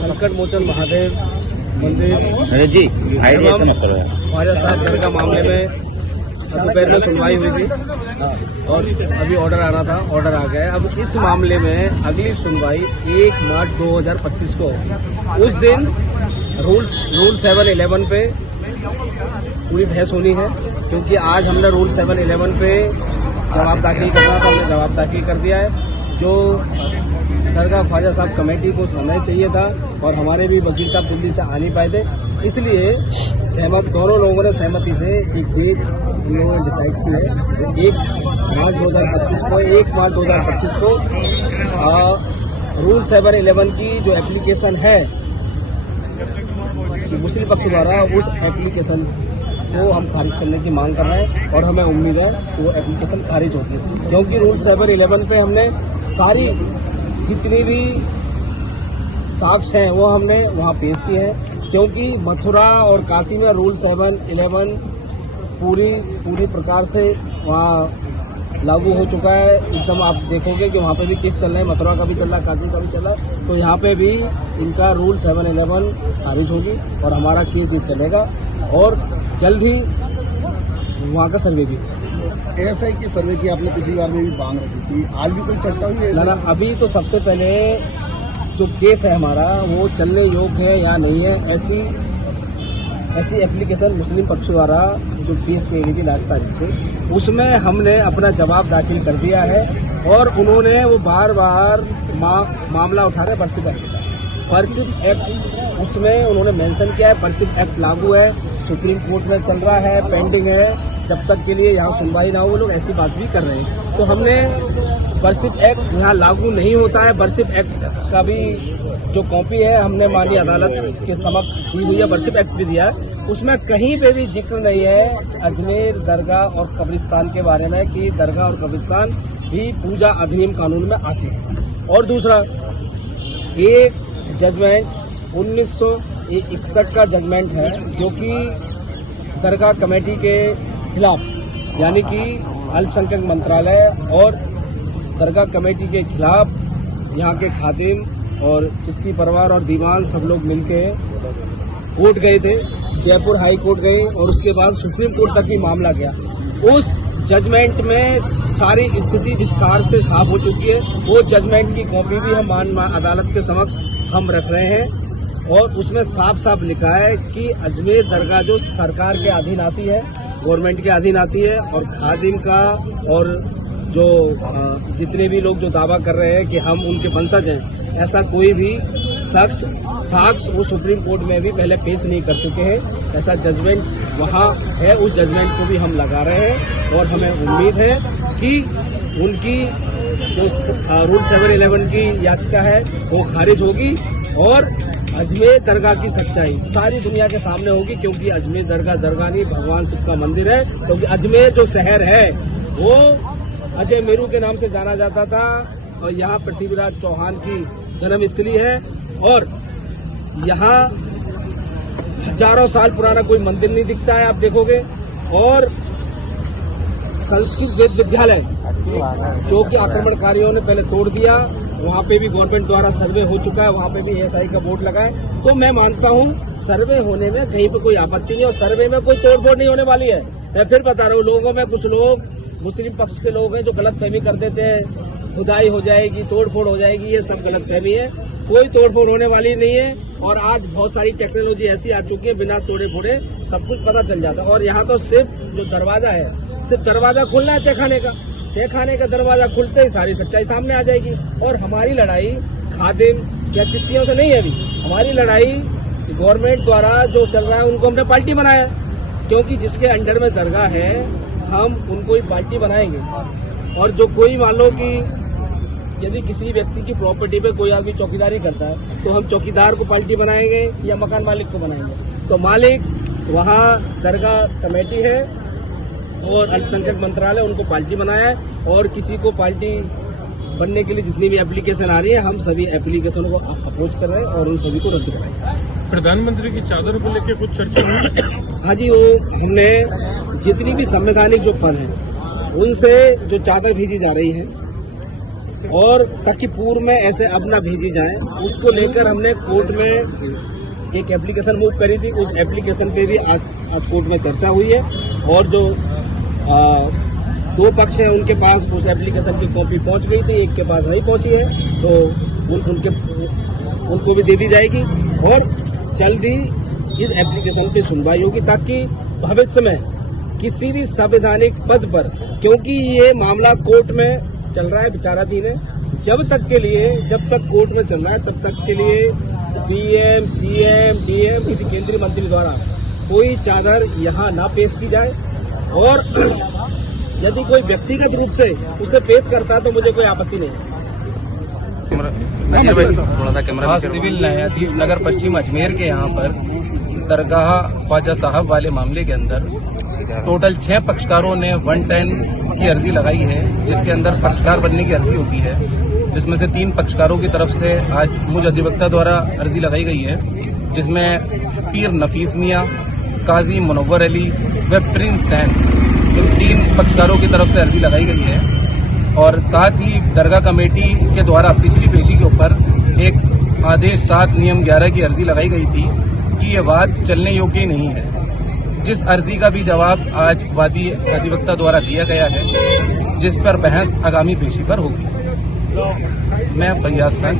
संकट मोचन महादेव मंदिर जी ख्वाजा साहब दरगाह मामले में दोपहर में सुनवाई हुई थी और अभी ऑर्डर आना था, ऑर्डर आ गया। अब इस मामले में अगली सुनवाई 1 मार्च 2025 को होगी। उस दिन रूल 711 पे पूरी बहस होनी है, क्योंकि आज हमने रूल 711 पे जवाब दाखिल करना था, हमने जवाब दाखिल कर दिया है। जो दरगाह ख्वाजा साहब कमेटी को समय चाहिए था और हमारे भी वकील साहब दिल्ली से आ नहीं पाए थे, इसलिए दोनों लोगों ने सहमति से एक डेट उन्होंने डिसाइड की है। 1 मार्च 2025 को रूल 711 की जो एप्लीकेशन है जो मुस्लिम पक्ष द्वारा, उस एप्लीकेशन को हम खारिज करने की मांग कर रहे हैं और हमें उम्मीद है कि वो एप्लीकेशन खारिज होगी, क्योंकि रूल 711 पे हमने सारी जितनी भी साक्ष्य हैं वो हमने वहाँ पेश किए हैं। क्योंकि मथुरा और काशी में रूल 711 पूरी प्रकार से वहाँ लागू हो चुका है। एकदम आप देखोगे कि वहाँ पे भी केस चल रहे हैं, मथुरा का भी चल रहा है, काशी का भी चल रहा है, तो यहाँ पे भी इनका रूल 711 खारिज होगी और हमारा केस ये चलेगा और जल्द ही वहाँ का सर्वे भी। एएसआई की सर्वे की आपने पिछली बार में भी मांग रखी थी, आज भी कोई चर्चा हुई है? ना, अभी तो सबसे पहले जो केस है हमारा वो चलने योग्य है या नहीं है, ऐसी एप्लीकेशन मुस्लिम पक्ष द्वारा जो पेश की गई थी लास्ट तारीख पे, उसमें हमने अपना जवाब दाखिल कर दिया है और उन्होंने वो बार बार मामला उठा रहे बर्सिप एक्ट, उसमें उन्होंने मेंशन किया है बर्सिप एक्ट लागू है, सुप्रीम कोर्ट में चल रहा है, पेंडिंग है, जब तक के लिए यहाँ सुनवाई ना हो, वो लोग ऐसी बात भी कर रहे हैं। तो हमने बर्सिप एक्ट यहाँ लागू नहीं होता है, बर्सिप एक्ट का भी जो कॉपी है हमने माननीय अदालत के समक्ष दी हुई है, बर्सिप एक्ट भी दिया है, उसमें कहीं पे भी जिक्र नहीं है अजमेर दरगाह और कब्रिस्तान के बारे में कि दरगाह और कब्रिस्तान ही पूजा अधिनियम कानून में आते हैं। और दूसरा, एक जजमेंट 1961 का जजमेंट है जो कि दरगाह कमेटी के खिलाफ, यानी कि अल्पसंख्यक मंत्रालय और दरगाह कमेटी के खिलाफ यहाँ के खादिम और चिश्ती परिवार और दीवान सब लोग मिलके कोर्ट गए थे, जयपुर हाई कोर्ट गए और उसके बाद सुप्रीम कोर्ट तक भी मामला गया। उस जजमेंट में सारी स्थिति विस्तार से साफ हो चुकी है। वो जजमेंट की कॉपी भी हम अदालत के समक्ष हम रख रहे हैं और उसमें साफ साफ लिखा है कि अजमेर दरगाह जो सरकार के अधीन आती है, गवर्नमेंट के अधीन आती है और खादिम का और जो जितने भी लोग जो दावा कर रहे हैं कि हम उनके वंशज हैं, ऐसा कोई भी साक्ष्य वो सुप्रीम कोर्ट में भी पहले पेश नहीं कर चुके हैं। ऐसा जजमेंट वहाँ है, उस जजमेंट को भी हम लगा रहे हैं और हमें उम्मीद है कि उनकी जो रूल 711 की याचिका है वो खारिज होगी और अजमेर दरगाह की सच्चाई सारी दुनिया के सामने होगी, क्योंकि अजमेर दरगाह नहीं भगवान शिव का मंदिर है। क्योंकि अजमेर जो शहर है वो अजय मेरू के नाम से जाना जाता था और यहाँ पृथ्वीराज चौहान की जन्मस्थली है और यहाँ हजारों साल पुराना कोई मंदिर नहीं दिखता है, आप देखोगे। और संस्कृत वेद विद्यालय जो कि आक्रमणकारियों ने पहले तोड़ दिया, वहाँ पे भी गवर्नमेंट द्वारा सर्वे हो चुका है, वहाँ पे भी एएसआई का बोर्ड लगा है। तो मैं मानता हूँ सर्वे होने में कहीं पे कोई आपत्ति नहीं और सर्वे में कोई तोड़फोड़ नहीं होने वाली है। मैं फिर बता रहा हूँ, लोगों में कुछ लोग मुस्लिम पक्ष के लोग हैं जो गलतफहमी कर देते हैं, खुदाई हो जाएगी, तोड़फोड़ हो जाएगी, ये सब गलतफहमी है। कोई तोड़फोड़ होने वाली नहीं है और आज बहुत सारी टेक्नोलॉजी ऐसी आ चुकी है, बिना तोड़े फोड़े सब कुछ पता चल जाता है। और यहाँ तो सिर्फ जो दरवाजा है, सिर्फ दरवाजा खुलना है तहखाने का दरवाजा खुलते ही सारी सच्चाई सामने आ जाएगी। और हमारी लड़ाई खादिम या चिश्तियों से नहीं है, अभी हमारी लड़ाई गवर्नमेंट द्वारा जो चल रहा है उनको हमने पार्टी बनाया, क्योंकि जिसके अंडर में दरगाह है हम उनको ही पार्टी बनाएंगे। और जो कोई मान लो कि यदि किसी व्यक्ति की प्रॉपर्टी पे कोई आदमी चौकीदारी करता है तो हम चौकीदार को पार्टी बनाएंगे या मकान मालिक को बनाएंगे। तो मालिक वहाँ दरगाह कमेटी है और अल्पसंख्यक मंत्रालय उनको पार्टी बनाया है और किसी को पार्टी बनने के लिए जितनी भी एप्लीकेशन आ रही है हम सभी एप्लीकेशनों को अप्रोच कर रहे हैं और उन सभी को रद्द कराएंगे। प्रधानमंत्री की चादर को लेकर कुछ चर्चा हुई? हाँ जी, वो हमने जितनी भी संवैधानिक जो पद हैं उनसे जो चादर भेजी जा रही है और ताकि पूर्व में ऐसे अब ना भेजी जाए, उसको लेकर हमने कोर्ट में एक एप्लीकेशन मूव करी थी। उस एप्लीकेशन पे भी आज कोर्ट में चर्चा हुई है और जो दो पक्ष हैं उनके पास उस एप्लीकेशन की कॉपी पहुंच गई थी, एक के पास नहीं पहुंची है, तो उनको भी दे दी जाएगी और जल्द ही इस एप्लीकेशन पे सुनवाई होगी ताकि भविष्य में किसी भी संवैधानिक पद पर, क्योंकि ये मामला कोर्ट में चल रहा है, विचाराधीन है, जब तक कोर्ट में चल रहा है तब तक के लिए पीएम, सीएम, डीएम किसी केंद्रीय मंत्री द्वारा कोई चादर यहाँ ना पेश की जाए और यदि कोई व्यक्तिगत रूप से उसे पेश करता है तो मुझे कोई आपत्ति नहीं है। सिविल न्यायाधीश नगर पश्चिम अजमेर के यहाँ पर दरगाह ख्वाजा साहब वाले मामले के अंदर टोटल 6 पक्षकारों ने 110 की अर्जी लगाई है, जिसके अंदर पक्षकार बनने की अर्जी होती है, जिसमें से 3 पक्षकारों की तरफ से आज मुझ अधिवक्ता द्वारा अर्जी लगाई गई है, जिसमें पीर नफीस मियाँ, काजी मुनव्वर अली व प्रिंस सैन, इन 3 पक्षकारों की तरफ से अर्जी लगाई गई है। और साथ ही दरगाह कमेटी के द्वारा पिछली पेशी के ऊपर एक आदेश 7 नियम 11 की अर्जी लगाई गई थी कि ये बात चलने योग्य नहीं है, जिस अर्जी का भी जवाब आज वादी अधिवक्ता द्वारा दिया गया है, जिस पर बहस आगामी पेशी पर होगी। मैं फैयाज खान।